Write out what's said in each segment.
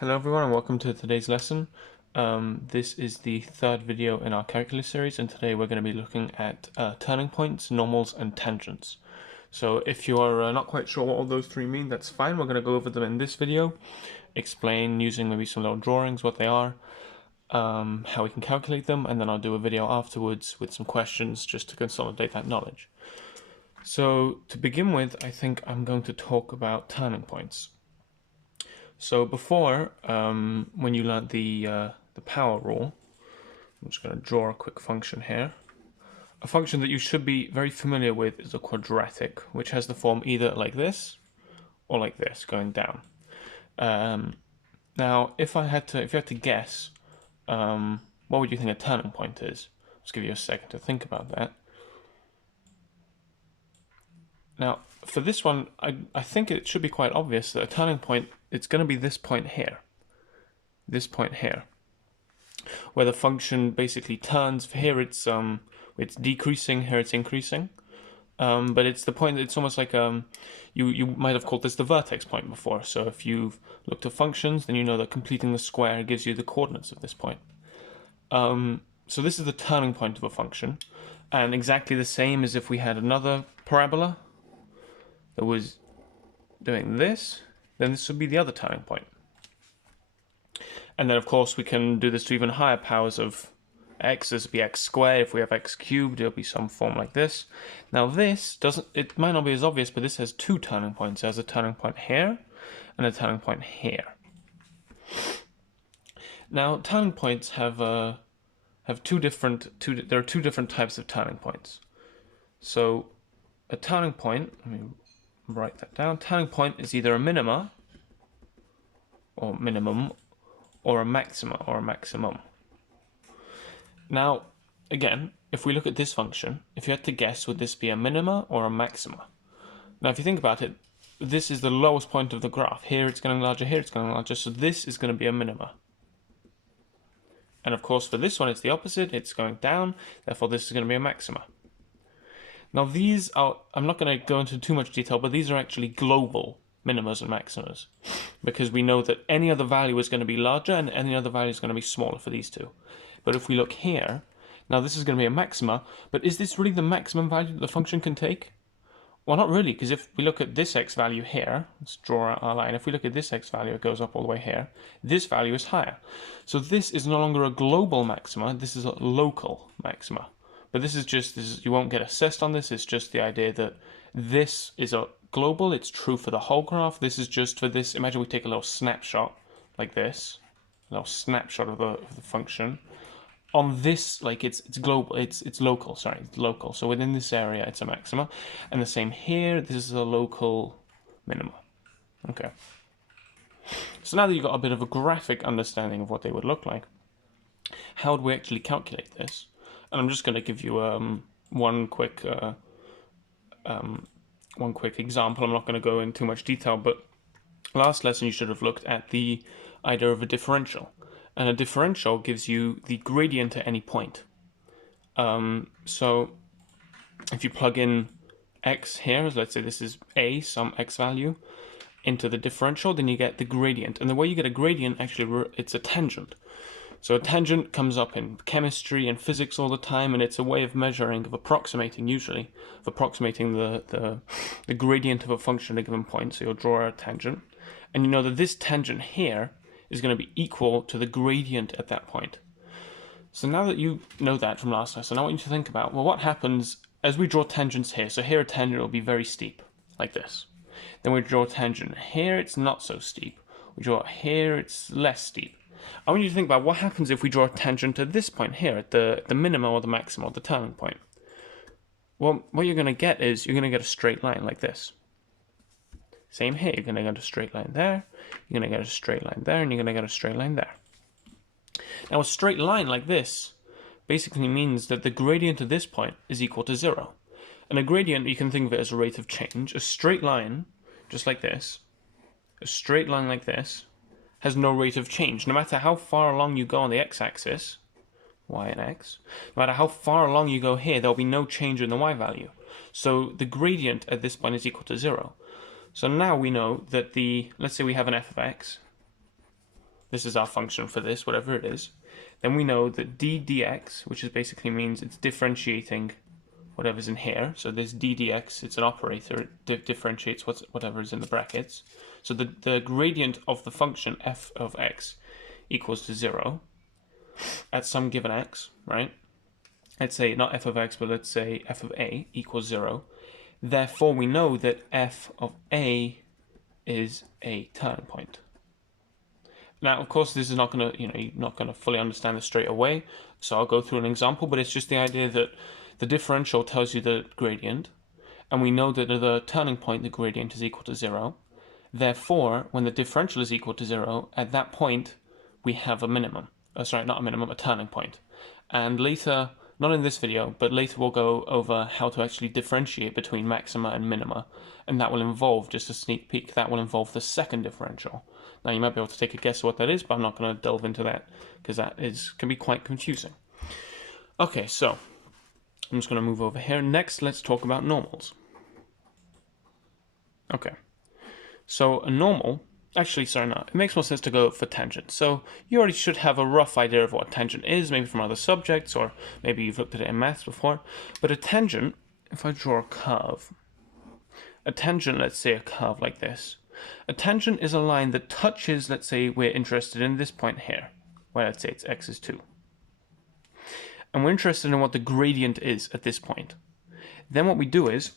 Hello everyone and welcome to today's lesson. This is the third video in our calculus series, and today we're going to be looking at turning points, normals and tangents. So if you are not quite sure what all those three mean, that's fine. We're going to go over them in this video, explain using maybe some little drawings what they are, how we can calculate them, and then I'll do a video afterwards with some questions just to consolidate that knowledge. So to begin with, I think I'm going to talk about turning points. So before, when you learnt the power rule, I'm just going to draw a quick function here. A function that you should be very familiar with is a quadratic, which has the form either like this or like this, going down. Now, if you had to guess, what would you think a turning point is? Just give you a second to think about that. Now, for this one, I think it should be quite obvious that a turning point, it's going to be this point here, where the function basically turns. For here, it's decreasing. Here, it's increasing. But it's the point. It's almost like you might have called this the vertex point before. So if you've looked at functions, then you know that completing the square gives you the coordinates of this point. So this is the turning point of a function, and exactly the same as if we had another parabola that was doing this, then this would be the other turning point. And then of course we can do this to even higher powers of x. This would be x squared. If we have x cubed, it'll be some form like this. Now this doesn't, it might not be as obvious, but this has two turning points. It has a turning point here and a turning point here. Now turning points have there are two different types of turning points. So a turning point, let me write that down. Turning point is either a minima or minimum, or a maxima or a maximum. Now, again, if we look at this function, if you had to guess, would this be a minima or a maxima? Now, if you think about it, this is the lowest point of the graph. Here it's going larger, here it's going larger, so this is going to be a minima. And of course, for this one, it's the opposite. It's going down, therefore this is going to be a maxima. Now these are, I'm not going to go into too much detail, but these are actually global minimas and maximas, because we know that any other value is going to be larger and any other value is going to be smaller for these two. But if we look here, now this is going to be a maxima, but is this really the maximum value that the function can take? Well, not really, because if we look at this x value here, let's draw our line, if we look at this x value, it goes up all the way here, this value is higher. So this is no longer a global maxima, this is a local maxima. But this is you won't get assessed on this. It's just the idea that this is a global. It's true for the whole graph. This is just for this. Imagine we take a little snapshot like this, a little snapshot of the function. On this, like it's global. It's local. Sorry, it's local. So within this area, it's a maxima, and the same here. This is a local minima. Okay. So now that you've got a bit of a graphic understanding of what they would look like, how would we actually calculate this? And I'm just going to give you one quick example. I'm not going to go into too much detail, but last lesson you should have looked at the idea of a differential. And a differential gives you the gradient at any point. So if you plug in x here, let's say this is a, some x value, into the differential, then you get the gradient. And the way you get a gradient, actually, it's a tangent. So a tangent comes up in chemistry and physics all the time, and it's a way of measuring, of approximating usually, of approximating the gradient of a function at a given point. So you'll draw a tangent, and you know that this tangent here is going to be equal to the gradient at that point. So now that you know that from last lesson, I want you to think about, well, what happens as we draw tangents here? So here a tangent will be very steep, like this. Then we draw a tangent here, it's not so steep. We draw it here, it's less steep. I want you to think about what happens if we draw a tangent at this point here, at the minima or the maxima or the turning point. Well, what you're going to get is you're going to get a straight line like this. Same here, you're going to get a straight line there, you're going to get a straight line there, and you're going to get a straight line there. Now a straight line like this basically means that the gradient at this point is equal to 0. And a gradient, you can think of it as a rate of change. A straight line, just like this, a straight line like this, has no rate of change. No matter how far along you go on the x-axis, y and x, no matter how far along you go here, there'll be no change in the y value. So the gradient at this point is equal to 0. So now we know that let's say we have an f of x, This is our function for this, whatever it is. Then we know that d dx, which is basically means it's differentiating whatever's in here. So this d dx, it's an operator. It differentiates whatever is in the brackets. So the gradient of the function f of x equals to 0 at some given x, right? Let's say not f of x, but let's say f of a equals 0. Therefore, we know that f of a is a turning point. Now, of course, this is not going to, you're not going to fully understand this straight away. So I'll go through an example, but it's just the idea that the differential tells you the gradient, and we know that at the turning point, the gradient is equal to 0. Therefore, when the differential is equal to 0, at that point, we have a minimum. Sorry, not a minimum, a turning point. And later, not in this video, but later we'll go over how to actually differentiate between maxima and minima. And that will involve, just a sneak peek, that will involve the second differential. Now, you might be able to take a guess at what that is, but I'm not going to delve into that because can be quite confusing. Okay, so I'm just going to move over here. Next, let's talk about normals. Okay, so a normal, actually, sorry, no, it makes more sense to go for tangent. So you already should have a rough idea of what a tangent is, maybe from other subjects, or maybe you've looked at it in maths before. But a tangent, if I draw a curve, a tangent, let's say a curve like this, a tangent is a line that touches, let's say we're interested in this point here, where let's say it's x is 2. And we're interested in what the gradient is at this point. Then what we do is,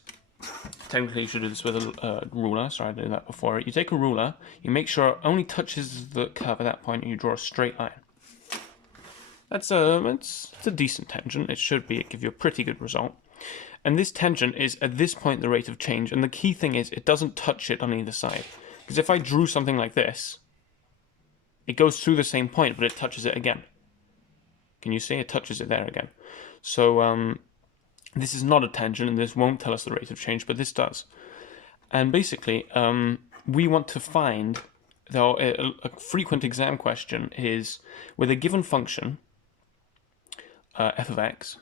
technically you should do this with a ruler, sorry I did that before. You take a ruler, you make sure it only touches the curve at that point, and you draw a straight line. It's a decent tangent. It should give you a pretty good result. And this tangent is, at this point, the rate of change. And the key thing is, it doesn't touch it on either side. Because if I drew something like this, it goes through the same point, but it touches it again. Can you see? It touches it there again. So this is not a tangent, and this won't tell us the rate of change, but this does. And basically, we want to find, though, a frequent exam question is, with a given function, f of x,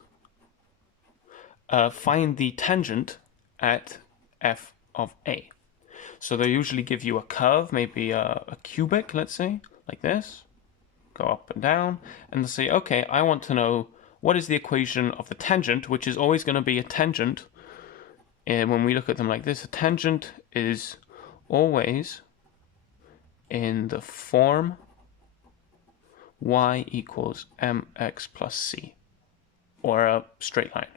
find the tangent at f of a. So they usually give you a curve, maybe a cubic, let's say, like this. Go up and down, and they'll say, okay, I want to know what is the equation of the tangent, which is always going to be a tangent. And when we look at them like this, a tangent is always in the form y equals mx plus c, or a straight line.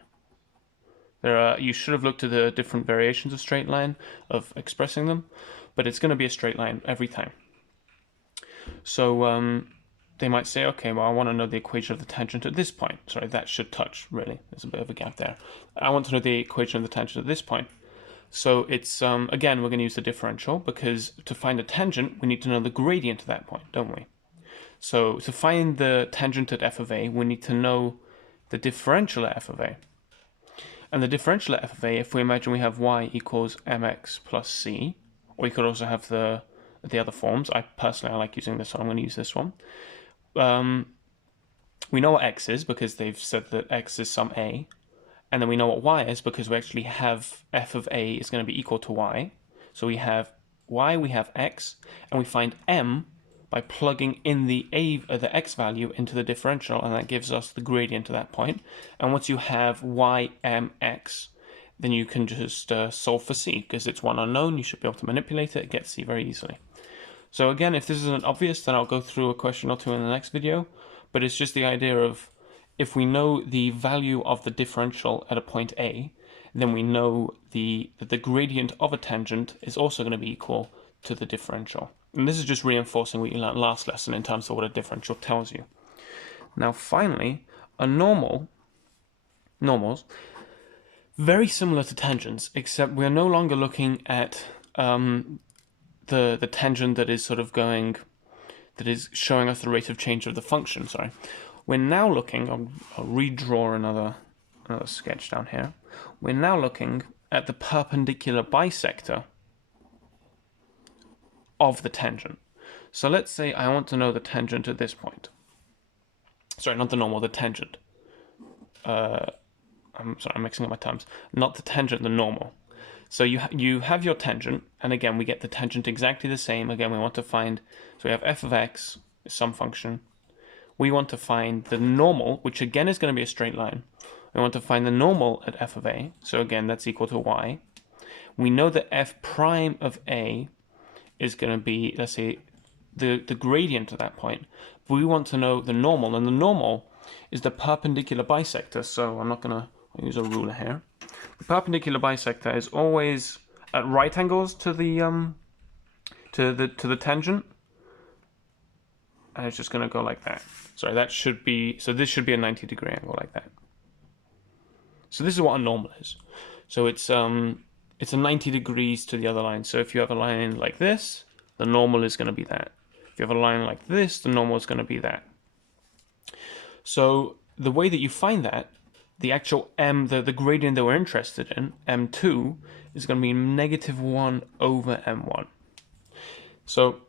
You should have looked at the different variations of straight line, of expressing them, but it's going to be a straight line every time. So they might say, okay, well, I want to know the equation of the tangent at this point. Sorry, that should touch, really. There's a bit of a gap there. I want to know the equation of the tangent at this point. So it's, again, we're going to use the differential, because to find a tangent, we need to know the gradient at that point, don't we? So to find the tangent at f of a, we need to know the differential at f of a. And the differential at f of a, if we imagine we have y equals mx plus c, or you could also have the other forms. I like using this one. I'm going to use this one. We know what x is because they've said that x is some a, and then we know what y is because we actually have f of a is going to be equal to y. So we have y, we have x, and we find m by plugging in the x value into the differential, and that gives us the gradient at that point. And once you have y, m, x, then you can just solve for c, because it's one unknown. You should be able to manipulate it, get c very easily. So again, if this isn't obvious, then I'll go through a question or two in the next video, but it's just the idea of, if we know the value of the differential at a point A, then we know that the gradient of a tangent is also going to be equal to the differential. And this is just reinforcing what you learned last lesson in terms of what a differential tells you. Now finally, normals, very similar to tangents, except we're no longer looking at the tangent that is that is showing us the rate of change of the function, sorry. We're now looking, I'll redraw another sketch down here. We're now looking at the perpendicular bisector of the tangent. So let's say I want to know the tangent at this point. Sorry, not the normal, the tangent. I'm sorry, I'm mixing up my terms. Not the tangent, the normal. So you have your tangent, and again, we get the tangent exactly the same. Again, we want to find, so we have f of x some function. We want to find the normal, which again is going to be a straight line. We want to find the normal at f of a. So again, that's equal to y. We know that f prime of a is going to be, let's say, the gradient at that point. But we want to know the normal, and the normal is the perpendicular bisector. So I'm not going to use a ruler here. The perpendicular bisector is always at right angles to the tangent, and it's just going to go like that. Sorry, that should be, so this should be a 90-degree angle like that. So this is what a normal is. So it's a 90 degrees to the other line. So if you have a line like this, the normal is going to be that. If you have a line like this, the normal is going to be that. So the way that you find that, the actual m, the gradient that we're interested in, m2, is going to be -1 over m1. So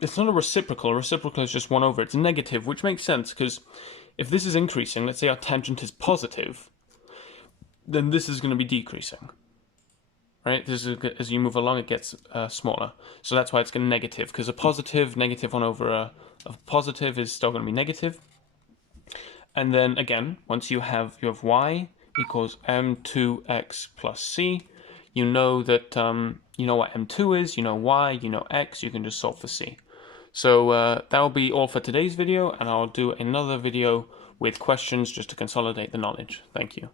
it's not a reciprocal. A reciprocal is just 1 over. It's negative, which makes sense, because if this is increasing, let's say our tangent is positive, then this is going to be decreasing. Right? This is, as you move along, it gets smaller. So that's why it's going to negative, because a positive, -1 over a positive is still going to be negative. And then again, once you have y equals m2x plus c, you know that you know what m2 is, you know y, you know x, you can just solve for c. So that will be all for today's video, and I'll do another video with questions just to consolidate the knowledge. Thank you.